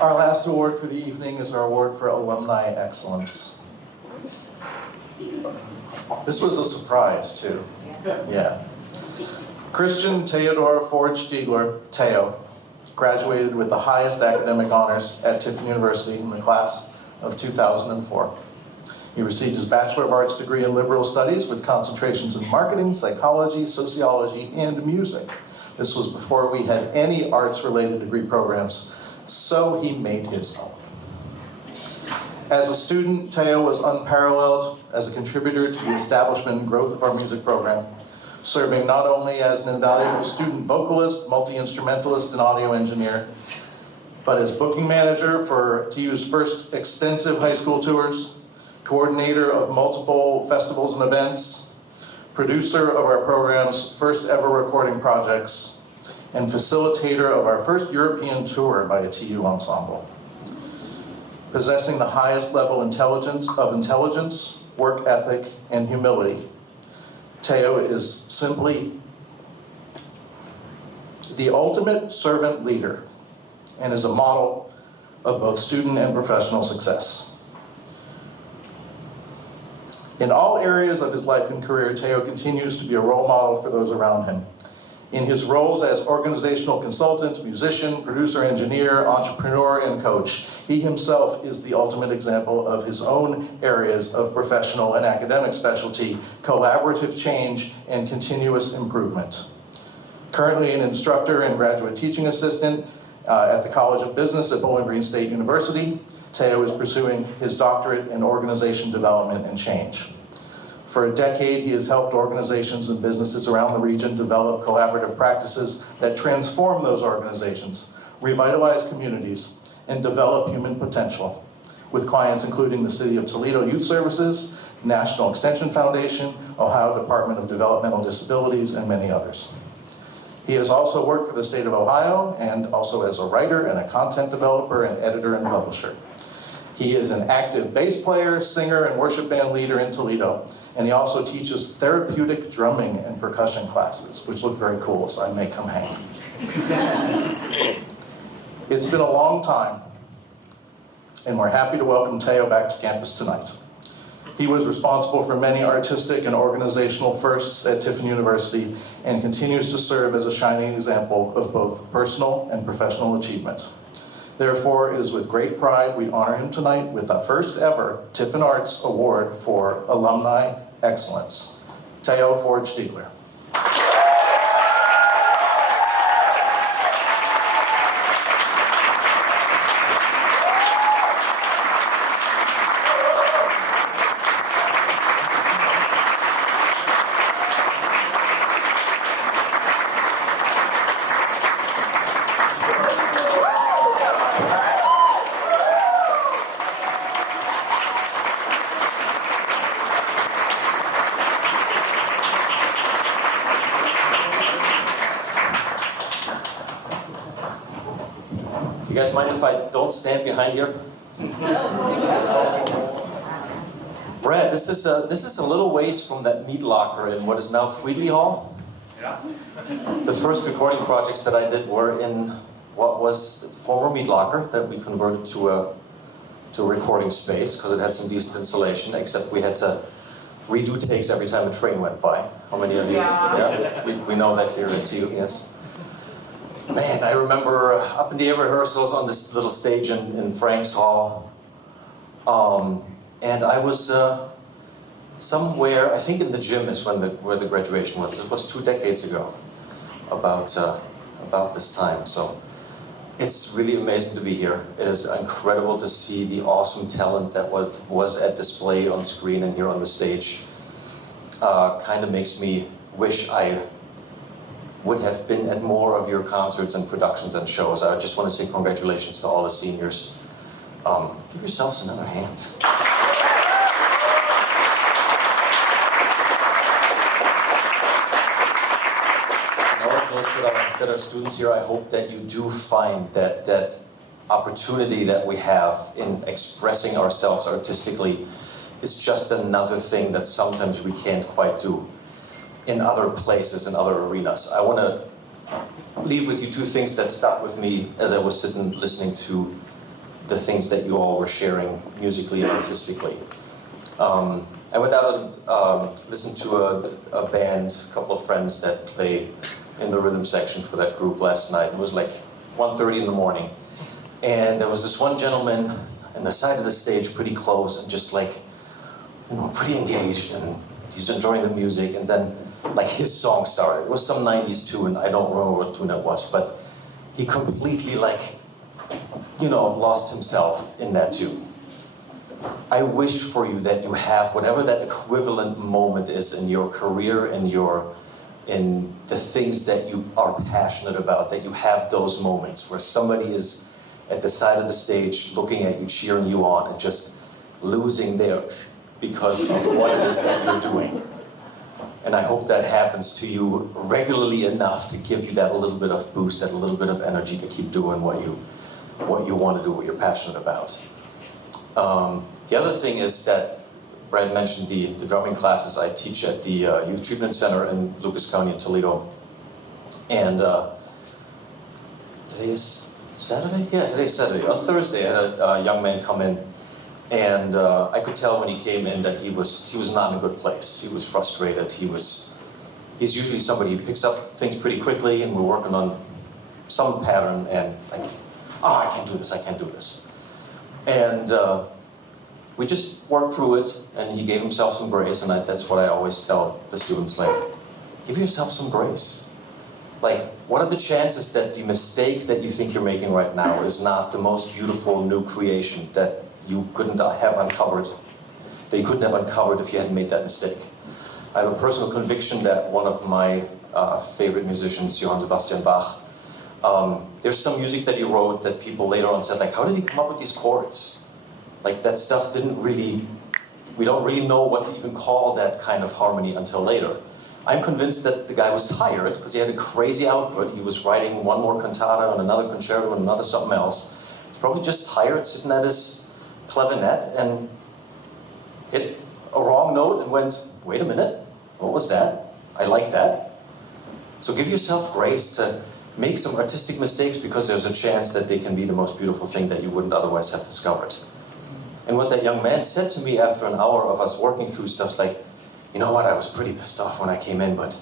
Our last award for the evening is our award for Alumni Excellence. This was a surprise, too. Yeah. Christian Theodor Forde-Stiegler, Theo, graduated with the highest academic honors at Tiffin University in the class of 2004. He received his Bachelor of Arts degree in Liberal Studies with concentrations in marketing, psychology, sociology, and music. This was before we had any arts-related degree programs, so he made his own. As a student, Theo was unparalleled as a contributor to the establishment and growth of our music program, serving not only as an invaluable student vocalist, multi-instrumentalist, and audio engineer, but as booking manager for TU's first extensive high school tours, coordinator of multiple festivals and events, producer of our program's first ever recording projects, and facilitator of our first European tour by a TU ensemble. Possessing the highest level of intelligence, work ethic, and humility, Theo is simply the ultimate servant leader and is a model of both student and professional success. In all areas of his life and career, Theo continues to be a role model for those around him. In his roles as organizational consultant, musician, producer, engineer, entrepreneur, and coach, he himself is the ultimate example of his own areas of professional and academic specialty, collaborative change, and continuous improvement. Currently an instructor and graduate teaching assistant at the College of Business at Bowling Green State University, Theo is pursuing his doctorate in organization development and change. For a decade, he has helped organizations and businesses around the region develop collaborative practices that transform those organizations, revitalize communities, and develop human potential, with clients including the City of Toledo Youth Services, National Extension Foundation, Ohio Department of Developmental Disabilities, and many others. He has also worked for the state of Ohio and also as a writer and a content developer and editor and publisher. He is an active bass player, singer, and worship band leader in Toledo. And he also teaches therapeutic drumming and percussion classes, which look very cool, so I may come hang. It's been a long time, and we're happy to welcome Theo back to campus tonight. He was responsible for many artistic and organizational firsts at Tiffin University and continues to serve as a shining example of both personal and professional achievement. Therefore, it is with great pride we honor him tonight with the first ever TiffinArts Award for Alumni Excellence. Theo Forde-Stiegler. You guys mind if I don't stand behind here? Brad, this is a little ways from that meat locker in what is now Friedli Hall. Yeah. The first recording projects that I did were in what was the former meat locker that we converted to a recording space because it had some decent insulation, except we had to redo takes every time a train went by. How many of you? Yeah. We know that here at TU, yes. Man, I remember up in the air rehearsals on this little stage in Frank's Hall. And I was somewhere, I think in the gym is where the graduation was. This was 2 decades ago, about this time. So it's really amazing to be here. It is incredible to see the awesome talent that was at display on screen and here on the stage. Kind of makes me wish I would have been at more of your concerts and productions and shows. I just want to say congratulations to all the seniors. Give yourselves another hand. And all of those that are students here, I hope that you do find that opportunity that we have in expressing ourselves artistically is just another thing that sometimes we can't quite do in other places, in other arenas. I want to leave with you 2 things that stuck with me as I was sitting listening to the things that you all were sharing musically and artistically. I went out and listened to a band, a couple of friends that play in the rhythm section for that group last night. It was like 1:30 in the morning. And there was this one gentleman on the side of the stage, pretty close, and just like, you know, pretty engaged, and he's enjoying the music. And then like his song started. It was some 90s tune, I don't remember what tune it was, but he completely like, you know, lost himself in that tune. I wish for you that you have whatever that equivalent moment is in your career, in the things that you are passionate about, that you have those moments where somebody is at the side of the stage looking at you, cheering you on, and just losing their because of what it is that you're doing. And I hope that happens to you regularly enough to give you that little bit of boost, that little bit of energy to keep doing what you want to do, what you're passionate about. The other thing is that Brad mentioned the drumming classes. I teach at the Youth Treatment Center in Lucas County in Toledo. And today is Saturday? Yeah, today's Saturday. On Thursday, I had a young man come in, and I could tell when he came in that he was not in a good place. He was frustrated. He's usually somebody who picks up things pretty quickly, and we're working on some pattern, and like, I can't do this. And we just worked through it, and he gave himself some grace, and that's what I always tell the students, like, give yourself some grace. Like, what are the chances that the mistake that you think you're making right now is not the most beautiful new creation that you couldn't have uncovered, that you couldn't have uncovered if you hadn't made that mistake? I have a personal conviction that one of my favorite musicians, Johann Sebastian Bach, there's some music that he wrote that people later on said, like, how did he come up with these chords? Like, that stuff we don't really know what to even call that kind of harmony until later. I'm convinced that the guy was tired because he had a crazy output. He was writing one more cantata and another concerto and another something else. He's probably just tired, sitting at his clavinet, and hit a wrong note and went, wait a minute, what was that? I like that. So give yourself grace to make some artistic mistakes, because there's a chance that they can be the most beautiful thing that you wouldn't otherwise have discovered. And what that young man said to me after an hour of us working through stuff, like, you know what, I was pretty pissed off when I came in, but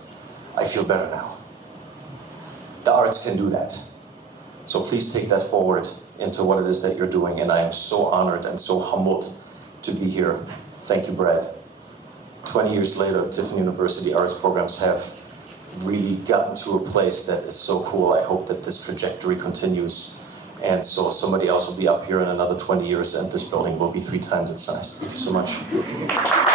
I feel better now. The arts can do that. So please take that forward into what it is that you're doing, and I am so honored and so humbled to be here. Thank you, Brad. 20 years later, Tiffin University arts programs have really gotten to a place that is so cool. I hope that this trajectory continues. And so somebody else will be up here in another 20 years, and this building will be 3 times its size. Thank you so much.